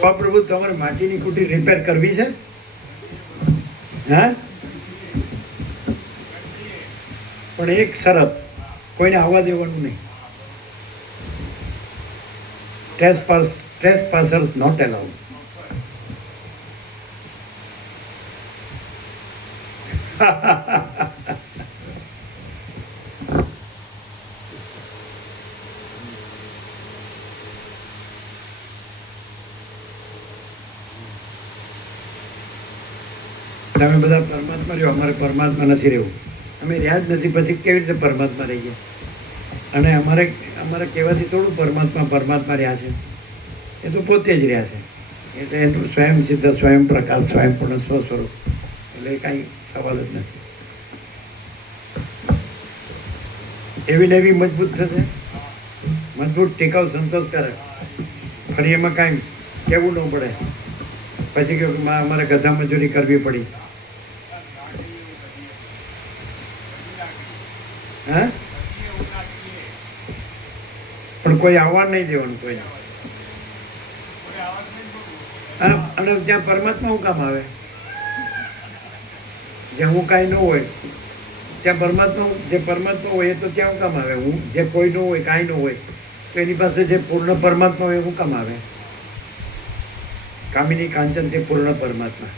પ્રભુ તમારે માટીની કુટી રિપેર કરવી છે? હા, પણ એક શરત, કોઈને આવવા દેવાનું નહીં. Trespassers not allowed. તમે બધા પરમાત્મા રહ્યો, અમારે પરમાત્મા નથી રહેવું. અમે રહ્યા જ નથી, પછી કેવી રીતે પરમાત્મા રહી ગયા? અને અમારે કહેવાથી થોડું પરમાત્મા રહ્યા છે. એ તો પોતે જ રહ્યા છે. એટલે એનું સ્વયં સિદ્ધ, સ્વયં પ્રકાશ, સ્વયં પૂર્ણ સ્વસ્વરૂપ. એટલે કાંઈ સવાલ જ નથી. એવી ને એવી મજબૂત થશે, મજબૂત, ટીકાઉ, સંતોષકારક. ફરી એમાં કાંઈ કહેવું ન પડે. પછી કે અમારે ગધા મજૂરી કરવી પડી. હા, પણ કોઈ આવવા નહીં દેવાનું કોઈને. હા, અને ત્યાં પરમાત્મા હું કામ આવે? જ્યાં હું કાંઈ ન હોય ત્યાં પરમાત્મા, જે પરમાત્મા હોય એ તો ત્યાં હું કામ આવે? હું જે કોઈ ન હોય, કાંઈ ન હોય, તો એની પાસે જે પૂર્ણ પરમાત્મા હોય હું કામ આવે? કામિની કાંચન તે પૂર્ણ પરમાત્મા.